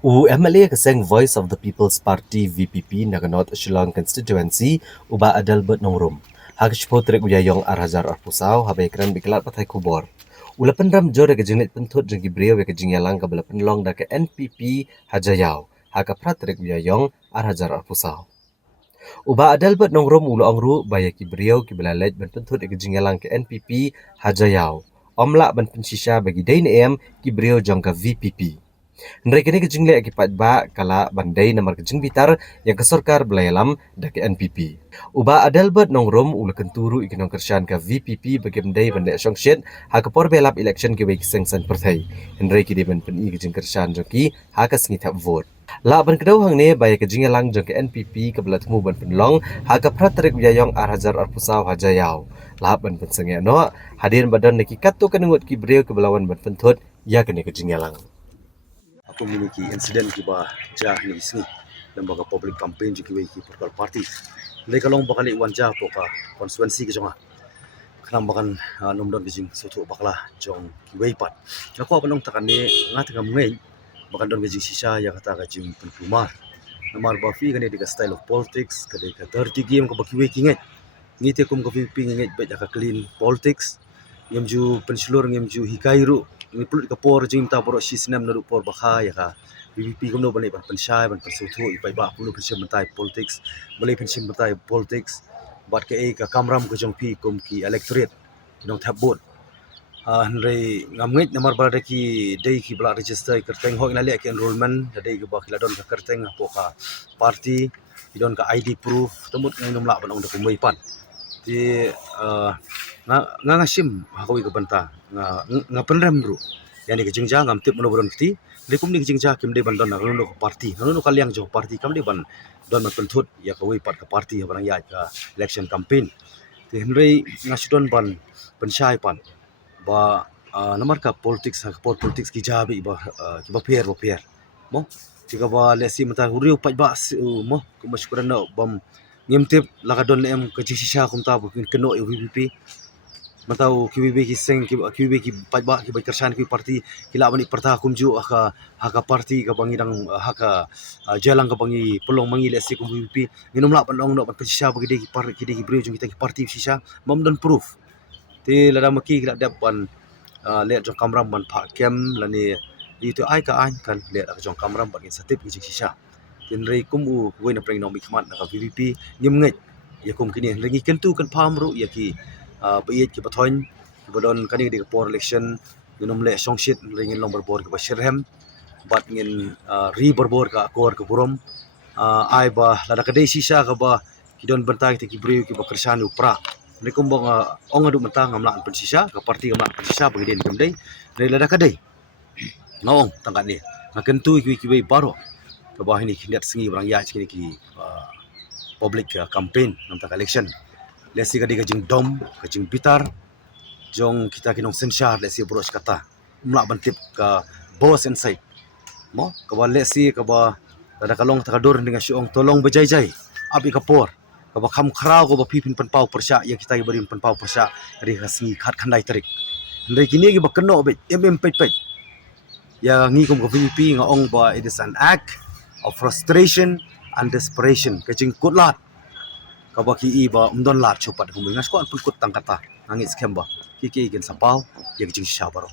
MLA kaseng Voice of the People's Party VPP Naganot Shillong constituency uba Adalbert Nongrum. Hagshpotrek uyayong arhazar arpusau habekran biklat patai kubor. Ula penram jore ke jengit pentut jengki brio ke jengyalang ke bela penlong da ke NPP Hajayau. Haka pratrek uyayong arhazar arpusau. Uba Adalbert Nongrum ulu angru bayaki brio ki bela lej ben pentut ke jengyalang ke NPP Hajayau. Omlak ben pensisha bagi dain em ki brio jongka VPP. Ndai kini kejing le akipat ba kala bandai namar kejing bitar yang kesorkar belayalam dak NPP. Uba Adalbert Nongrum ula kenturu ikinong kersyan ke VPP bagi bandai bandai songsyet ha kepor belap election ke wei kesengsan pertai. Ndai kini ban peni kejing kersyan joki ha kesengi tap vote. La ban kedau hang ne baya kejing lang jong ke NPP ke belat mu ban penlong ha ke praterik biayong arhajar arpusau hajayau. La ban pensengi no hadir badan neki katu kenengut ki breu ke belawan ban pentut ya kene kejing lang. Memiliki insiden kiba jah ni isni lembaga public campaign ji kiwe ki political party le kalong bakali wanja poka konstituensi ki jonga kanam bakan nomdon kijing soto bakla jong kiwe pat aku abanong takane ngat ngam ngai bakan don kijing sisa ya kata kijing penkumar namar bafi kane di style of politics kade ka dirty game ko bakiwe ki ngai ngite kum ko pipi ngai ba ka clean politics yamju penslur yamju hikairu ni pulut kapor jing ta boro sisnam na por bakha ya ka PPP kumno balai ban pensai ban persutu ipai ba pulo pensai mentai politics balai pensai mentai politics bat ke ka kamram ko jong pi kum ki electorate nong thabot nrei ngamngit namar balada ki dei ki bla register kerteng ho inali ki enrollment dei ki ba kiladon ka kerteng apo ka party idon ka ID proof temut ngai nomla ban ong da kumai pan ti nga ngasim hakoi ka banta nga penrem bro yani ke jingja ngam tip mono boron kiti lekum ni jingja kim de bandon na no party no kalyang jo party kam de ban don ma penthut ya ka wei pat ka party barang ya ka election campaign ti henrei ngasidon ban pensyai pan ba namar ka politics ha politics ki jabi ba ki ba fair mo jika ba lesi mata huriu pat ba mo ku masyukuran no bam ngimtip lakadon em ke jisisha kum ta bukin keno VPP matau kiwi ki seng kiwi ki pajba ki kersan ki parti kila bani perta kumju haka parti ka bangidang haka jalang ka bangi pelong mangi lesi kum VPP minum la pandong no persisa bagi ki parti ki brio jung kita ki parti sisa mom dan proof ti lada maki kila dapan le jong kamram ban pha kem lani itu ai ka an kan le jong kamram ban insentif ki sisa tin rei kum u wei na preng no mi khmat ka VPP nyum ngai ya kum kini rengi kentu kan pamru ya ki bayit ki bathoin bodon kani di por election minum le songshit ringin long berbor ke basirhem bat ngin ri berbor ka akor ke burom ai ba lada kadai sisa ka ba kidon bentai ki brio ki bakersan upra nikum bong ong adu mentang ngamla pen sisa ka parti ngamla pen sisa bagi den kemdai dari lada kadai ngong tangkat ni ngakentu ki ki baro ke bawah ini niat sengi barang ya kini ki public campaign nampak election lesi kadi kajing dom kajing bitar jong kita kinong sensar lesi boros kata mla bantip ka boss inside mo ka ba lesi ka ba ada kalong takadur dengan syong tolong bejai-jai abi kapor ka ba kham khrau ko ba pipin penpau persya ya kita beri penpau persya dari hasni khat khandai tarik ndai kini ki ba keno be pet ya ngikum ka VP nga ong ba it is an act of frustration and desperation kajing kutlat kabaki iba umdon lar chupat kumbingas ko an pulkut tangkata angit skemba kiki gen sapau ya kajing shabaro